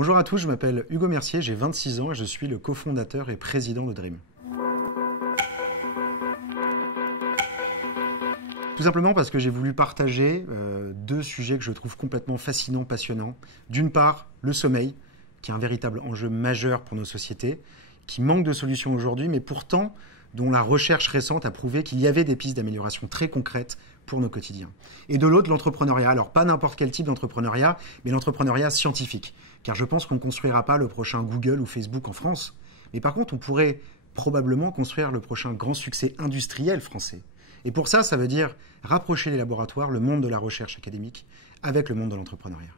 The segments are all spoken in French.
Bonjour à tous, je m'appelle Hugo Mercier, j'ai 26 ans et je suis le cofondateur et président de Dream. Tout simplement parce que j'ai voulu partager deux sujets que je trouve complètement fascinants, passionnants. D'une part, le sommeil, qui est un véritable enjeu majeur pour nos sociétés, qui manque de solutions aujourd'hui, mais pourtant dont la recherche récente a prouvé qu'il y avait des pistes d'amélioration très concrètes pour nos quotidiens. Et de l'autre, l'entrepreneuriat. Alors pas n'importe quel type d'entrepreneuriat, mais l'entrepreneuriat scientifique. Car je pense qu'on ne construira pas le prochain Google ou Facebook en France. Mais par contre, on pourrait probablement construire le prochain grand succès industriel français. Et pour ça, ça veut dire rapprocher les laboratoires, le monde de la recherche académique, avec le monde de l'entrepreneuriat.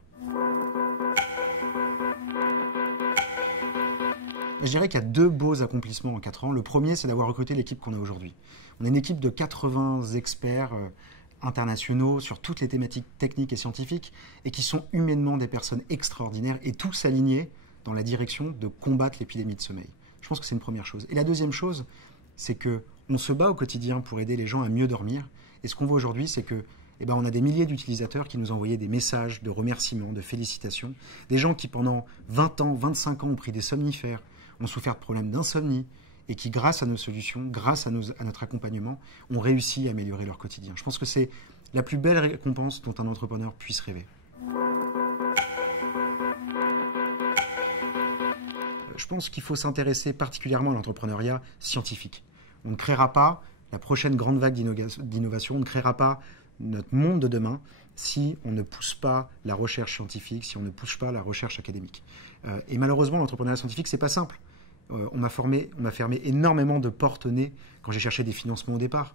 Je dirais qu'il y a deux beaux accomplissements en 4 ans. Le premier, c'est d'avoir recruté l'équipe qu'on a aujourd'hui. On est une équipe de 80 experts internationaux sur toutes les thématiques techniques et scientifiques et qui sont humainement des personnes extraordinaires et tous alignés dans la direction de combattre l'épidémie de sommeil. Je pense que c'est une première chose. Et la deuxième chose, c'est qu'on se bat au quotidien pour aider les gens à mieux dormir. Et ce qu'on voit aujourd'hui, c'est que on a des milliers d'utilisateurs qui nous ont envoyé des messages de remerciements, de félicitations. Des gens qui, pendant 20 ans, 25 ans, ont pris des somnifères, ont souffert de problèmes d'insomnie et qui, grâce à nos solutions, grâce à notre accompagnement, ont réussi à améliorer leur quotidien. Je pense que c'est la plus belle récompense dont un entrepreneur puisse rêver. Je pense qu'il faut s'intéresser particulièrement à l'entrepreneuriat scientifique. On ne créera pas la prochaine grande vague d'innovation, on ne créera pas notre monde de demain si on ne pousse pas la recherche scientifique, si on ne pousse pas la recherche académique. Et malheureusement, l'entrepreneuriat scientifique, c'est pas simple. On m'a fermé énormément de portes au nez quand j'ai cherché des financements au départ.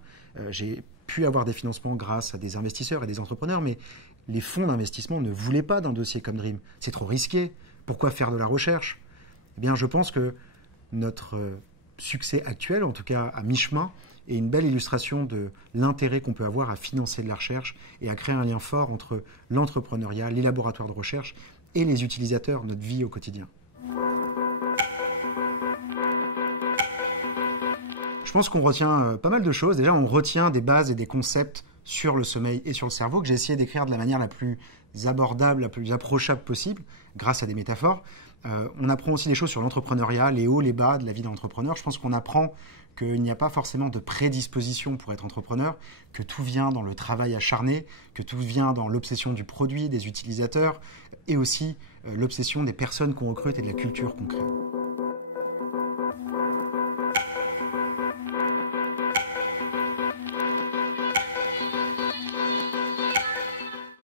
J'ai pu avoir des financements grâce à des investisseurs et des entrepreneurs, mais les fonds d'investissement ne voulaient pas d'un dossier comme Dream. C'est trop risqué. Pourquoi faire de la recherche ? Eh bien, je pense que notre succès actuel, en tout cas à mi-chemin, est une belle illustration de l'intérêt qu'on peut avoir à financer de la recherche et à créer un lien fort entre l'entrepreneuriat, les laboratoires de recherche et les utilisateurs, notre vie au quotidien. Je pense qu'on retient pas mal de choses. Déjà, on retient des bases et des concepts sur le sommeil et sur le cerveau que j'ai essayé d'écrire de la manière la plus abordable, la plus approchable possible, grâce à des métaphores. On apprend aussi des choses sur l'entrepreneuriat, les hauts, les bas de la vie d'un entrepreneur. Je pense qu'on apprend qu'il n'y a pas forcément de prédisposition pour être entrepreneur, que tout vient dans le travail acharné, que tout vient dans l'obsession du produit, des utilisateurs, et aussi l'obsession des personnes qu'on recrute et de la culture qu'on crée.